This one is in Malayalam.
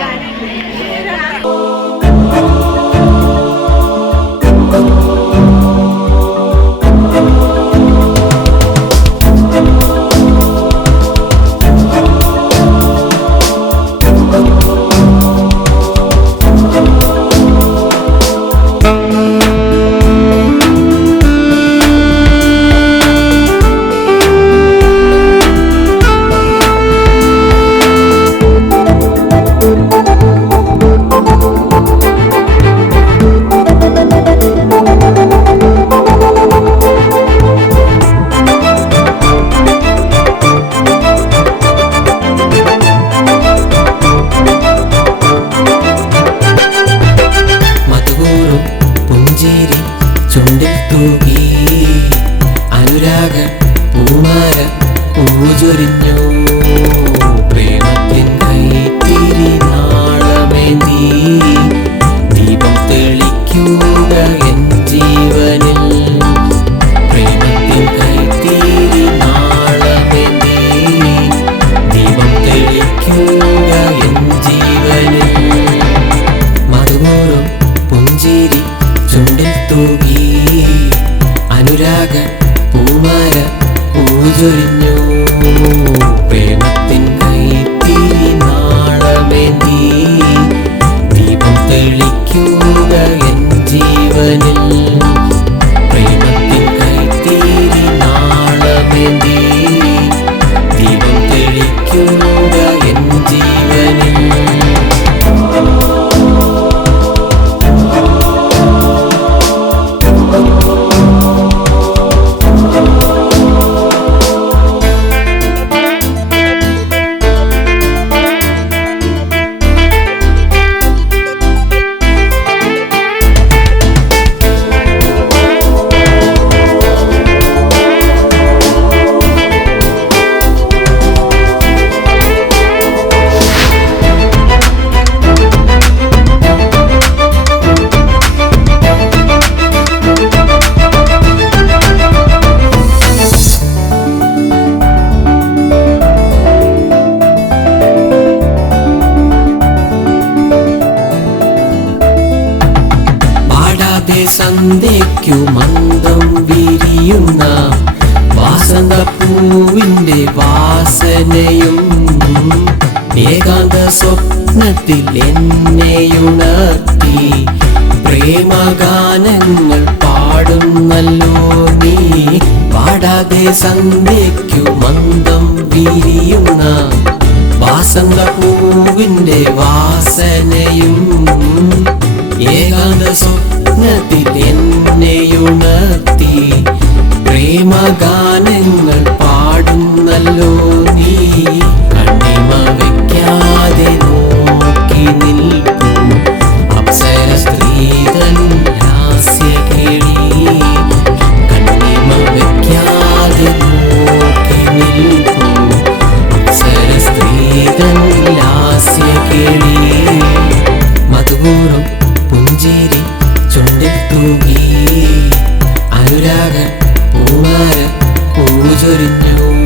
മധുകൂറും പൂചൊരിഞ്ഞു പ്രേമത്തിൻ കൈത്തിരിനാളമേ നീ. എൻ ജീവനിൽ. പ്രേമത്തിൻ കൈത്തിരിനാളമേ നീ. എൻ ജീവനിൽ. പുഞ്ചിരി ചുണ്ടിൽ തൂകി. അനുരാഗ പൂമാര പൂചൊരിഞ്ഞു സന്ധ്യയ്ക്കു മന്ദം വിരിയുന്ന വാസന്തപ്പൂവിന്റെ വാസനയും ഏകാന്ത സ്വപ്നത്തിൽ എന്നെയുണർത്തി പ്രേമഗാനങ്ങൾ പാടുന്നല്ലോ നീ. പാടാതെ സന്ധ്യയ്ക്കു മന്ദം വിരിയുന്ന വാസന്തപ്പൂവിന്റെ വാസനയും ഏകാന്ത സ്വപ്നത്തിൽ എന്നെയുണർത്തി പ്രേമഗാനങ്ങൾ you